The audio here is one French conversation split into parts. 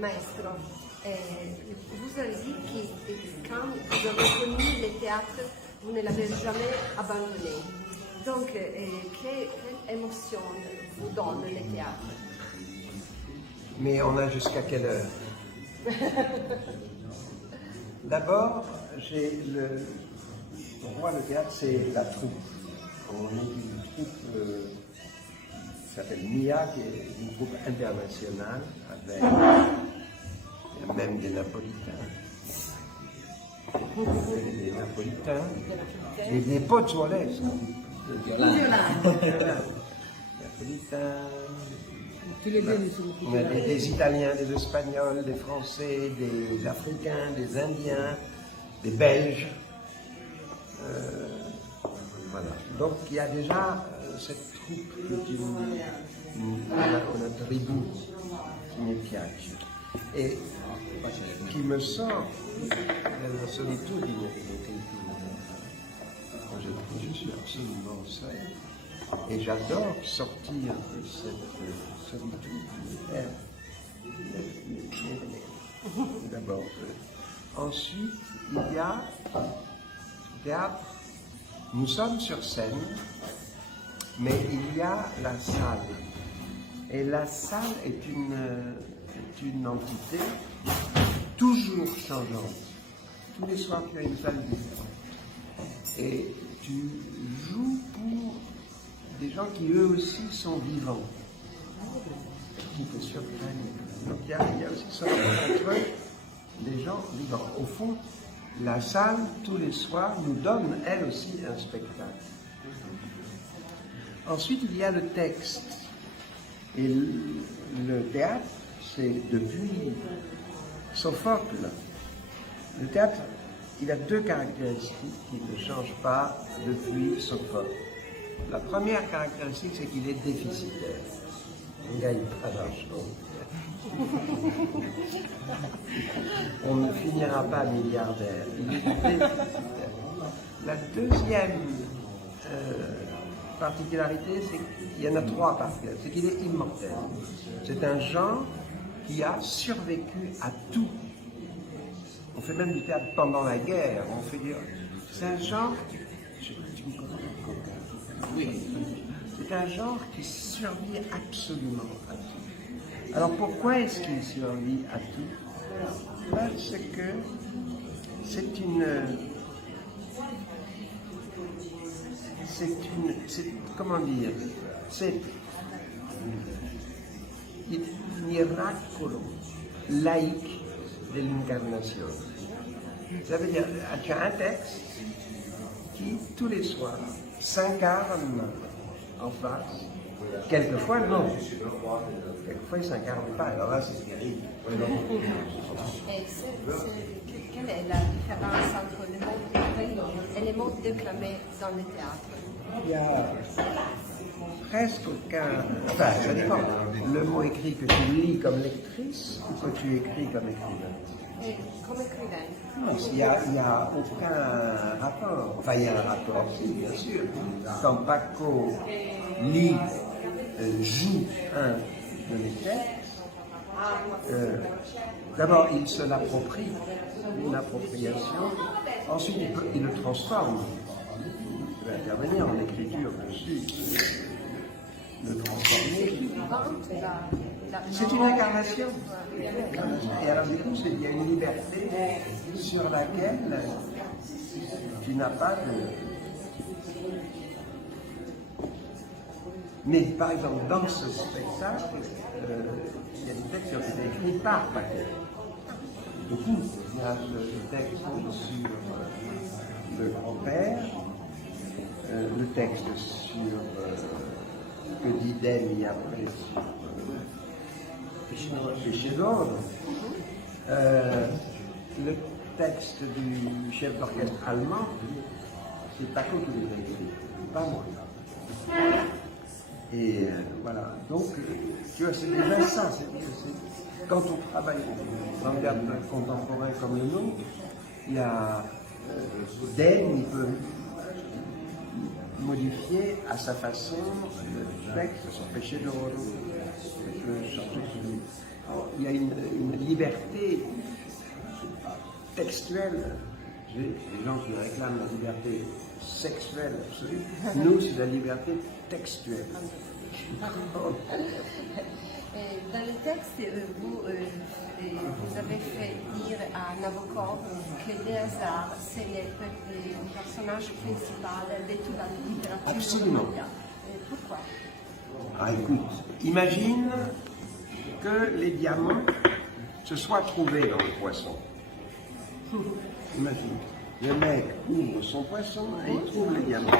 Maestro, vous avez dit que quand vous avez connu le théâtre, vous ne l'avez jamais abandonné. Donc, quelle émotion vous donne le théâtre? Mais on a jusqu'à quelle heure? D'abord, pour moi, le théâtre, c'est la troupe. On est une troupe qui s'appelle MIA, qui est une troupe internationale, avec même des Napolitains. Des Napolitains, et des Pozzuolesques. Napolitains. On a des Italiens, des Espagnols, des Français, des Africains, des Indiens, des Belges. Voilà. Donc il y a déjà cette troupe una tribù qui mi piace et qui me sort de la solitudine dell'écriture. Quand j'écris, je suis absolument seul et j'adore sortir de cette solitude. D'abord. Ensuite, il y a théâtre. Nous sommes sur scène, mais il y a la salle. Et la salle est une entité toujours changeante. Tous les soirs, tu as une salle différente. Et tu joues pour des gens qui eux aussi sont vivants, qui te surprennent. Donc il y a aussi ça entre des gens vivants. Au fond, la salle, tous les soirs, nous donne, elle aussi, un spectacle. Ensuite, il y a le texte. Et le théâtre, c'est depuis Sophocle. Le théâtre, il a deux caractéristiques qui ne changent pas depuis Sophocle. La première caractéristique, c'est qu'il est déficitaire. On gagne pas d'argent. On ne finira pas milliardaire. Il est déficitaire. La deuxième particularité, c'est qu'il y en a trois particularités. C'est qu'il est immortel. C'est un genre qui a survécu à tout. On fait même du théâtre pendant la guerre. C'est un genre c'est un genre qui survit absolument à tout. Alors pourquoi est-ce qu'il survit à tout? Parce que comment dire, c'est il miracolo laïque de l'incarnation. Ça veut dire, tu as un texte qui, tous les soirs, s'incarne en face. Quelquefois, non. Quelquefois, il ne s'incarne pas. Alors là, c'est terrible. Quelle est la différence entre les mots écrits et les mots déclamés dans le théâtre? Il y a presque aucun... Enfin, ça dépend. Le mot écrit que tu lis comme lectrice ou que tu écris comme écrivain? Et comme écrivain? Non, il n'y a aucun rapport. Enfin, il y a un rapport, si, bien sûr. Quand Paco lit, joue un de mes textes, d'abord, il se l'approprie, une appropriation. Ensuite, il le transforme. Il peut intervenir en écriture dessus, le transformer. C'est une incarnation. Et alors, du coup, il y a une liberté sur laquelle tu n'as pas de... Mais par exemple, dans ce spectacle, il y a des textes qui ont été écrits par Paquet. Beaucoup. Il y a le texte sur le grand-père, le texte sur que dit Demi après sur Péché d'ordre, le texte du chef d'orchestre allemand, c'est Paco qui l'a écrit, pas moi. Et voilà, donc, tu vois, c'est déjà ça. Quand on travaille dans le théâtre contemporain comme le nôtre, il y a Den, il peut modifier à sa façon le texte, son péché d'oro. Il y a une liberté textuelle. Des gens qui réclament la liberté sexuelle absolue. Nous, c'est la liberté textuelle. Dans le texte, vous avez fait dire à Nabokov que le hasard, c'est le personnage principal de toute la littérature. Absolument. mondiale. Pourquoi? Ah, écoute, imagine que les diamants se soient trouvés dans le poisson. Imagine, le mec ouvre son poisson et il trouve les diamants.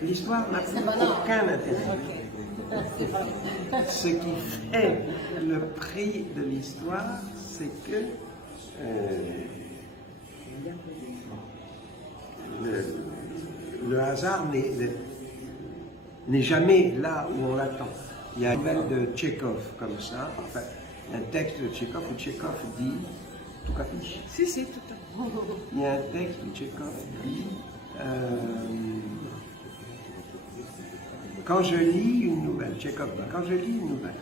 L'histoire n'a plus aucun intérêt. Ce qui fait le prix de l'histoire, c'est que le hasard n'est jamais là où on l'attend. Il y a une nouvelle de Tchekhov comme ça, enfin, un texte de Tchekhov où Tchekhov dit, tout capiche? Si, si, tout à fait. Il y a un texte où Tchekhov dit quand je lis une nouvelle, Tchekhov dit, quand je lis une nouvelle,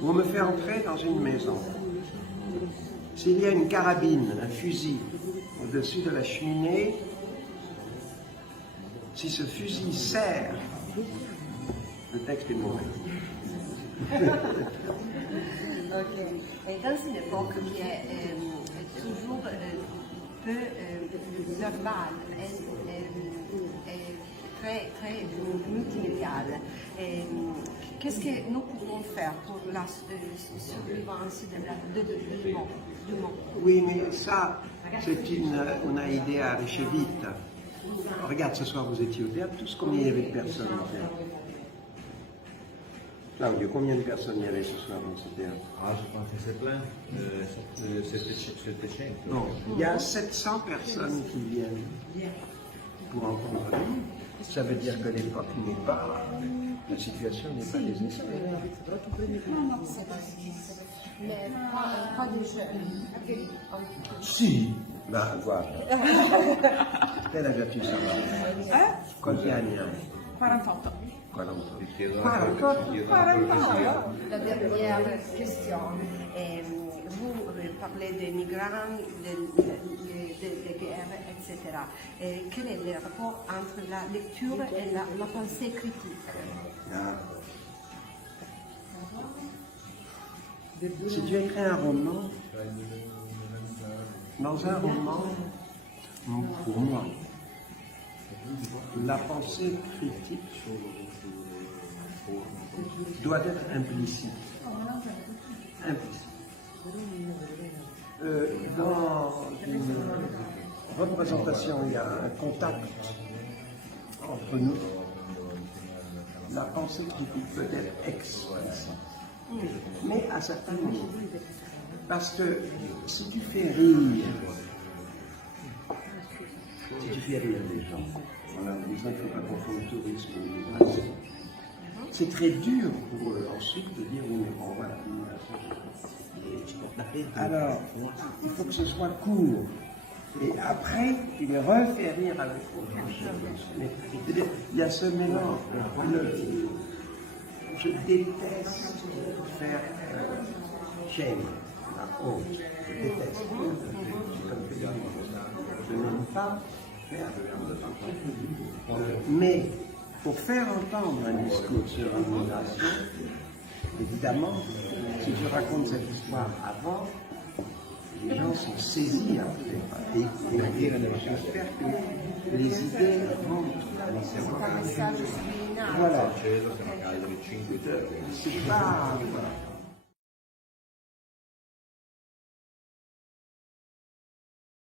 où on me fait entrer dans une maison, s'il y a une carabine, un fusil au-dessus de la cheminée, si ce fusil sert, le texte est mauvais. Ok. Et dans une époque qui est toujours peu verbale et très, très multimédiale, qu'est-ce que nous pouvons faire pour la survivance du monde? Oui, mais ça, c'est une idée à arriver vite. Regarde, ce soir vous étiez au théâtre, tous combien il y avait de personnes au théâtre? Claudio, combien de personnes il y avait ce soir dans ce théâtre? Ah, je pense que c'est plein. 700. Non, il y a 700 personnes qui viennent pour entendre lui. Ça veut dire que l'époque n'est pas, la situation n'est pas désespérée. Mais pas des jeunes. Si, bah guarda, quel âge as-tu ça? Quanti anni hai? 48. 48. La dernière question. Vous parlez des migrants, des guerres, etc. Quel est le rapport entre la lecture et la pensée critique? Ah. Si tu écris un roman, dans un roman, pour moi, la pensée critique doit être implicite. Dans une représentation, il y a un contact entre nous. La pensée critique peut être explicite, mais à certains niveaux. Parce que si tu fais rire les gens, voilà, les gens, il ne faut pas confondre le tourisme et l'immigration. C'est très dur pour eux ensuite de dire oui, mais bon, voilà, alors, il faut que ce soit court. Et après, tu les refais rire avec autre chose. Il y a ce mélange. Je déteste faire shame, la honte. Je déteste. Je n'aime pas faire mais pour faire entendre un discours sur l'immigration, évidemment, si je raconte cette histoire avant, les gens sont saisis après. Et j'espère que les idées rentrent dans le cerveau. Un message subliminal. Voilà. C'est pas.